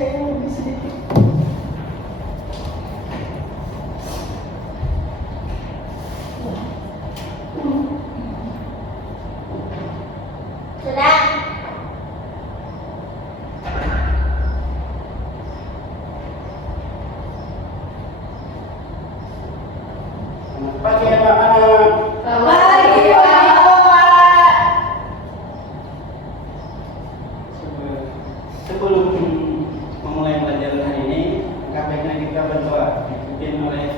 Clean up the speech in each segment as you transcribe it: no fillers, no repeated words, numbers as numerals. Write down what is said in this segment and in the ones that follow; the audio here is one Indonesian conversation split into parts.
kayaknya lebih sedikit. Sudah. Selamat pagi anak-anak. Pagi, Pak. Sebelum memulai pelajaran hari ini, baiknya kita berdoa dipimpin oleh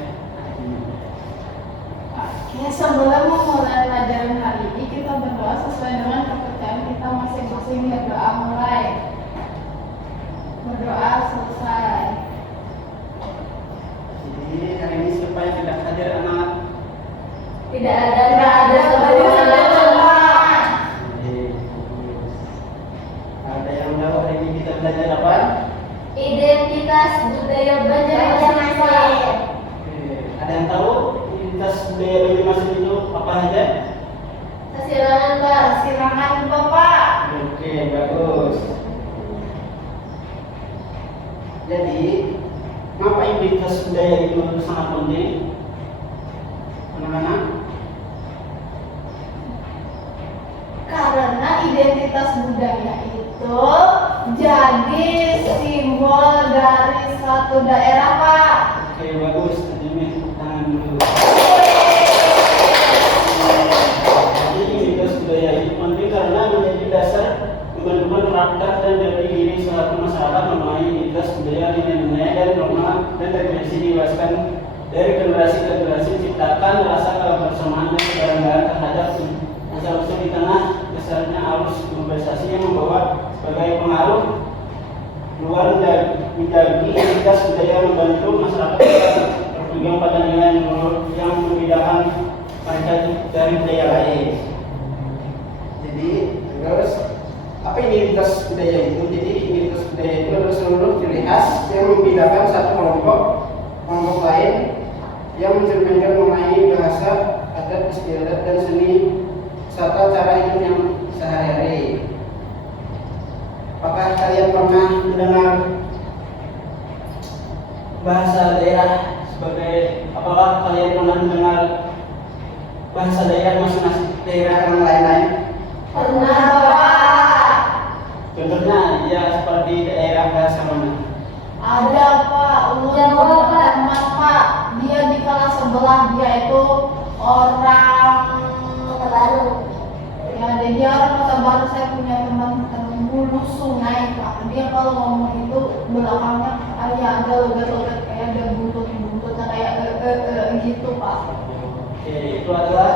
Ya, sebelum memulai pelajaran hari ini, kita berdoa sesuai dengan kepercayaan kita masing-masing. Berdoa mulai. Berdoa selesai. Jadi hari ini siapa yang tidak hadir anak? Tidak ada semua. Jadi, ada yang tahu hari ini kita belajar apa? Identitas budaya Banjarmasin. Ada yang tahu identitas budaya Banjarmasin itu apa aja? Kesilangan Pak. Silakan Bapak. Oke, bagus. Jadi, kenapa identitas budaya itu sangat penting? Anak-anak? Karena identitas budaya itu jadi simbol dari satu daerah, Pak. Oke, bagus. Jadi, tepuk tangan dulu. Jadi, identitas budaya itu penting karena menjadi dasar pembentukan karakter dan jati diri suatu masyarakat melalui identitas budaya, nilai-nilai dan norma dan tradisi diwariskan dari generasi ke generasi, ciptakan rasa kebersamaan dan keberagaman terhadap unsur-unsur di tengah besarnya arus globalisasi yang membawa sebagai pengaruh luar menjadi identitas budaya membantu masyarakat berpegang pada nilai yang membedakan mereka dari budaya lain. Jadi terus apa ini identitas budaya itu? Jadi identitas budaya itu adalah seluruh ciri khas yang membedakan satu kelompok lain yang mencerminkan mengenai bahasa, adat, istiadat dan seni serta cara hidup yang sehari-hari. Apakah kalian pernah mendengar bahasa daerah sebagai apakah kalian pernah mendengar bahasa daerah masing-masing daerah yang lain-lain? Pernah Pak. Contohnya ya seperti daerah bahasa mana? Ada Pak, Jawa, Pak. Mas Pak, dia di kelas sebelah, dia itu orang Kota Baru. ya, dia orang Kota Baru. Saya punya teman Hulu Sungai, Pak. Dia kalau ngomong itu belakangnya kayak ada logat-logat, kayak ada buntut-buntutnya kayak gitu, Pak. Oke, itu adalah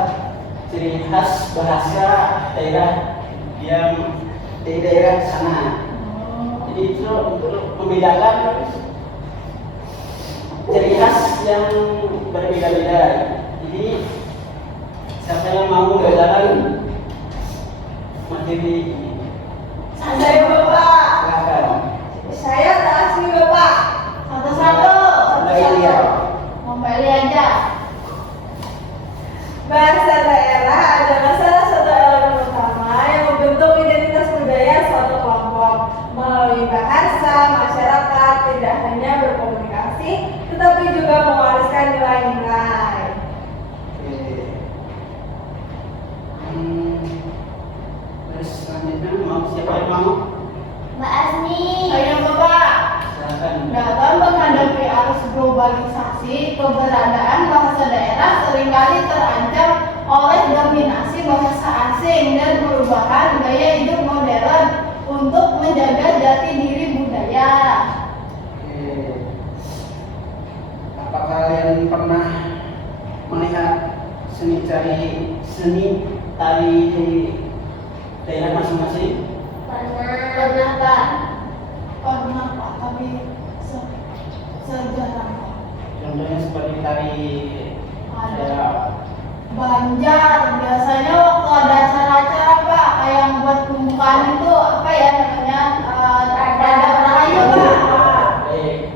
ciri khas bahasa daerah yang di daerah sana. Jadi itu untuk membedakan ciri khas yang berbeda-beda. Jadi siapa yang mau belajar materi ini? Saya Bapak. Silakan. Saya tak asli Bapak. Satu-satu. Mbak Elia. Mbak Elia aja. Bahasa daerah adalah salah satu elemen utama yang membentuk identitas budaya suatu kelompok. Melalui bahasa, masyarakat tidak hanya berkomunikasi, tetapi juga mewariskan nilai-nilai. Oke. Terus selanjutnya mau siapa yang mau? Mbak Asmi. Saya Bapak. Silakan. Dalam menghadapi arus globalisasi, keberadaan bahasa daerah seringkali terancam oleh dominasi bahasa asing dan perubahan gaya hidup modern untuk menjaga jati diri budaya. Oke. Apa kalian pernah melihat seni tari di daerah masing-masing? Pernah Pak. Pernah Pak, tapi sejarah Pak. Contohnya seperti tari Ada Banjar, biasanya waktu ada acara-acara Pak, kayak yang buat pembukaan itu apa ya namanya, ada rahayu Pak. Baik.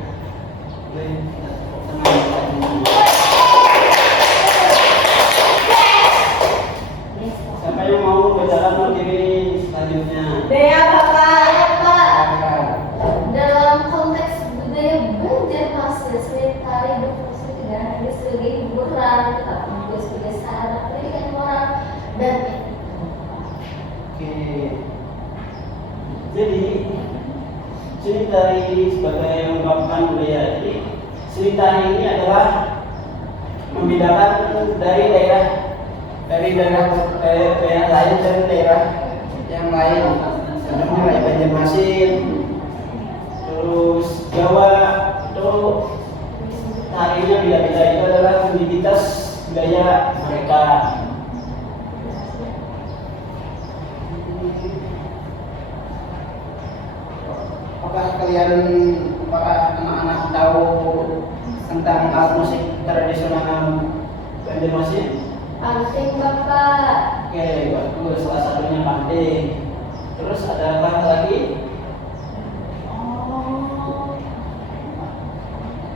Baik, kita tepuk tangan dulu. Siapa yang mau berjalan materi selanjutnya? Dea Bapak. Saya Pak. Silakan. Dalam seni tari sebagai ungkapan budaya. Jadi seni tari ini adalah membedakan dari daerah lain dan daerah yang lain. Contohnya kayak Banjarmasin, terus Jawa itu tarinya beda-beda, itu adalah identitas budaya mereka. Apakah anak-anak tahu tentang alat musik tradisional Banjarmasin? Asing Bapak. Oke, bagus. Salah satunya pandai. Terus ada apa lagi? Oh,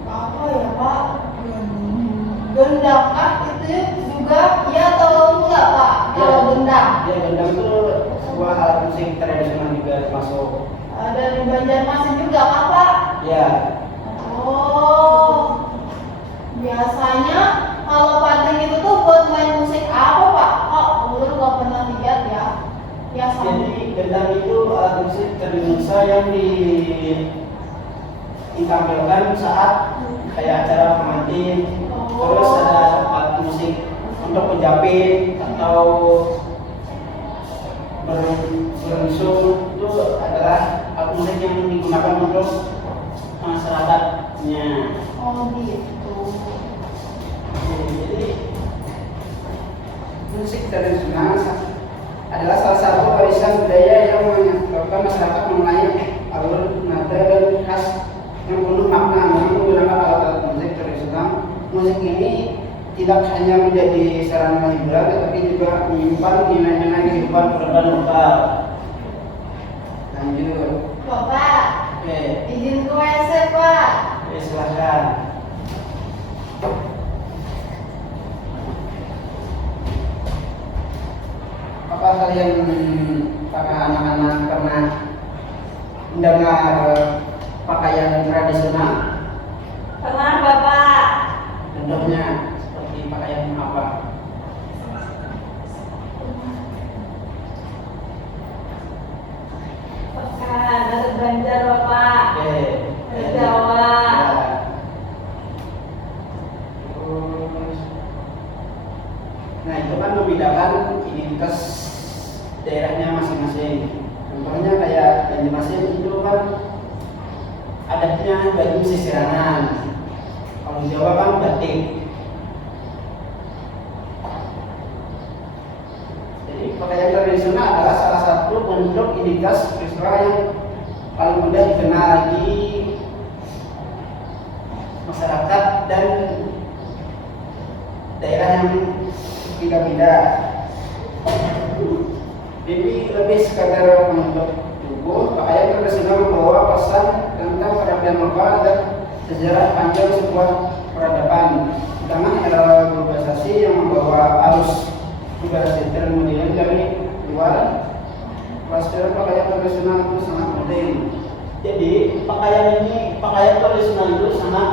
apa ya Pak? Gendang kah itu juga ya atau enggak Pak? Kalau gendang Ya, gendang itu sebuah alat musik tradisional juga termasuk. dari Banjarmasin juga kah Pak? Ya, Oh, biasanya kalau pating itu tuh buat main musik apa Pak? Oh, ulur nggak pernah lihat ya. Biasanya. jadi gendang itu alat musik tradisional yang ditampilkan saat kayak acara pengantin. Terus ada alat musik untuk penjapit atau berungsung, itu adalah alat musik yang digunakan untuk masyarakatnya. Oh gitu. Jadi musik tradisional adalah salah satu warisan budaya yang menyebabkan masyarakat mengenai alur nada dan khas yang penuh makna. Dengan menggunakan alat-alat musik tradisional, musik ini tidak hanya menjadi sarana hiburan, tetapi juga menyimpan nilai-nilai kehidupan korban lokal. Lanjut. Bapak, Oke, izin ke WC Pak. silahkan. Apa kalian, para anak-anak pernah mendengar pakaian tradisional? Pernah Bapak. Contohnya seperti pakaian apa? Pekan ada Banjar Bapak. Oke. Dari Jawa. Ya. Terus, nah itu kan membedakan identitas daerahnya masing-masing. Contohnya kayak Banjarmasin itu kan adatnya baju sisiranan. Kalau Jawa kan batik. Jadi pakaian tradisional adalah salah satu bentuk identitas peristiwa yang paling mudah dikenal di masyarakat dan daerah yang beda-beda. Jadi lebih sekadar membentuk tubuh, pakaian tradisional membawa pesan tentang peradaban lokal dan sejarah panjang sebuah peradaban. Di tengah era globalisasi yang membawa arus budaya modern dari luar, pelestarian pakaian tradisional itu sangat penting. Jadi pakaian tradisional itu sangat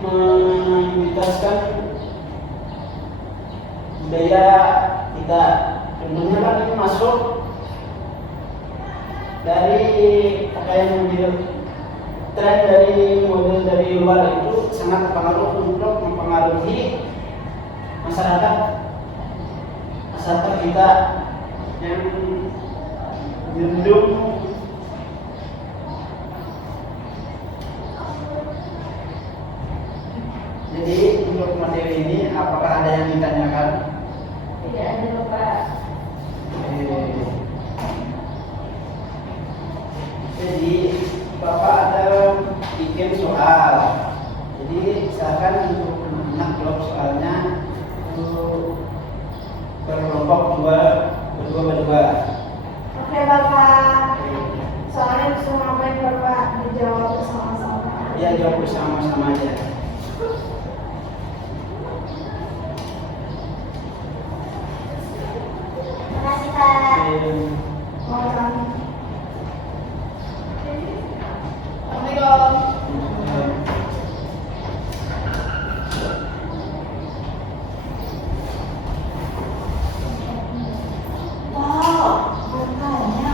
menjelaskan budaya kita. Contohnya kan ini masuk dari pakaian tren dari model dari luar itu sangat berpengaruh untuk mempengaruhi masyarakat kita yang cenderung jadi untuk materi ini apakah ada yang ditanyakan? Tidak ada Bapak. Jadi Bapak ada bikin soal. Jadi silakan untuk anak jawab soalnya untuk berkelompok berdua. Oke Bapak. Soalnya bisa ngapain Bapak dijawab bersama-sama. Ya jawab bersama-sama aja. Terima kasih Pak. Assalamualaikum. Wow, bertanya.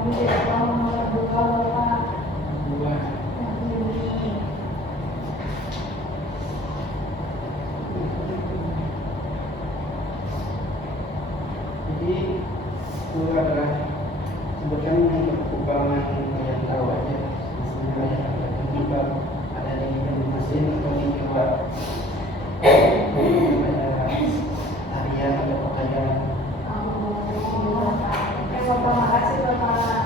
Kami tidak tahu menolak duka Bapak Dua. yang ini. Jadi itu adalah sebutkan umpamaan yang tahu aja. Misalnya ada penyebab, ada yang mesin atau penyebab, ada tarian atau pakaian. Bapak, makasih Bapak.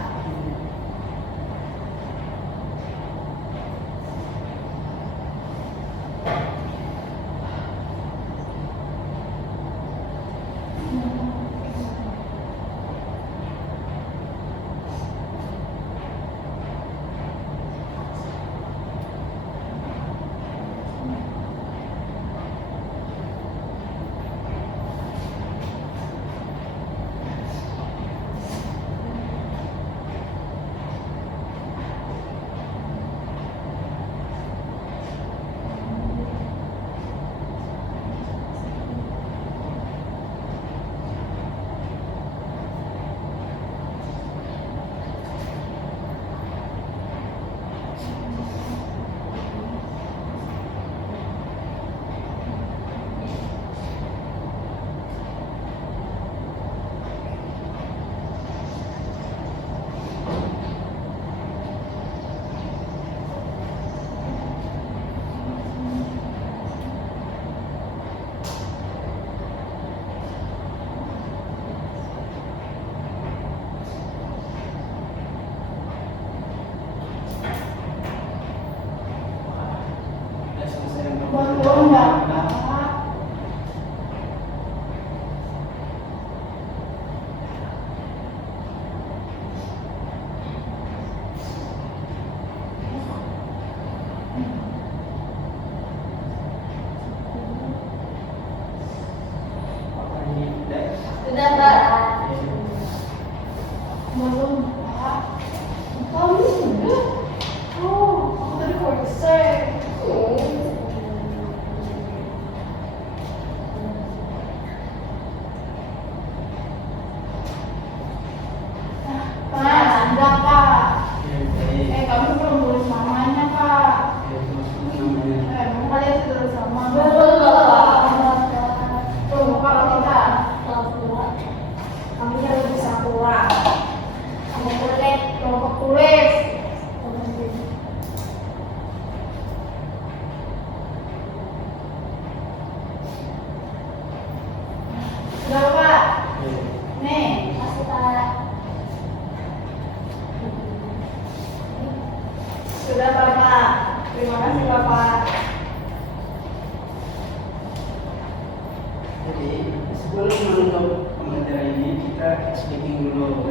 Sudah selesai untuk Belum Bapak. Sudah Pak. Belum Pak. Oh ini sudah. Oh, aku tadi mau selesai. Pak, sudah Pak. Kami belum tulis namanya Pak. Emang kalian sudah tulis nama? Belum Bapak. Tunggu Pak kita. Kami harus bisa kurang. Kamu kulit. Kelompok tulis. Sudah Pak. Nih. Makasih Pak. Sudah Bapak. Terima kasih Bapak. Jadi sebelum menutup pembelajaran ini kita speaking dulu.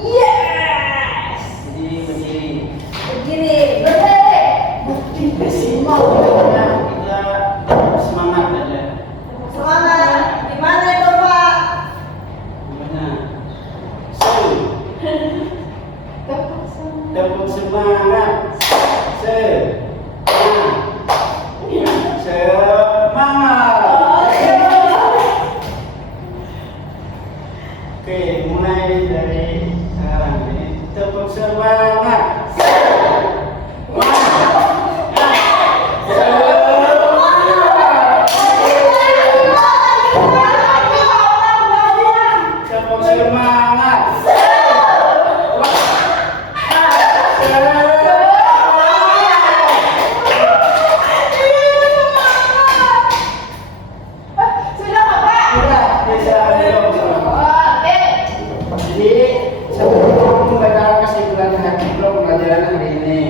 Yes. Jadi berdiri. Begini, berdiri. Desimal. Kita semangat aja. Semangat. Di mana itu Pak? Gimana? Tepuk semangat. Semangat. Oke, mulai dari sekarang. Jadi tepuk semangat. Tepuk semangat. Sudah Bapak. Sudah, bisa duduk. Oke. Jadi sebelum membaca kesimpulan pembelajaran hari ini,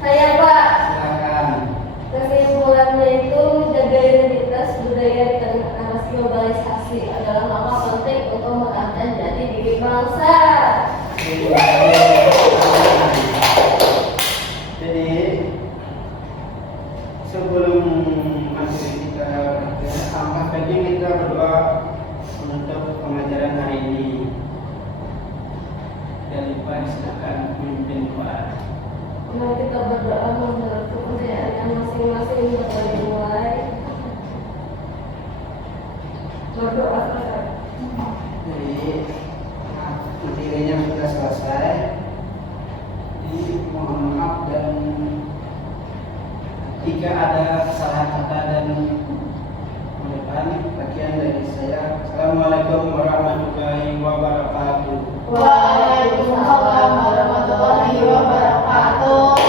Saya Pak. silakan. Kesimpulannya itu menjaga identitas budaya di tengah arus globalisasi adalah langkah penting untuk mengangkat jati diri bangsa. Jadi sebelum materi kita angkat baiknya kita berdoa menutup pembelajaran hari ini. Dari Pak silakan memimpin Pak. Mari kita berdoa menurut kepercayaan yang masing-masing dari mulai berdoa selesai. Jadi materinya sudah selesai. Jadi mohon maaf dan jika ada kesalahan kata dan bagian dari saya. Assalamualaikum warahmatullahi wabarakatuh. Waalaikumsalam warahmatullahi wabarakatuh.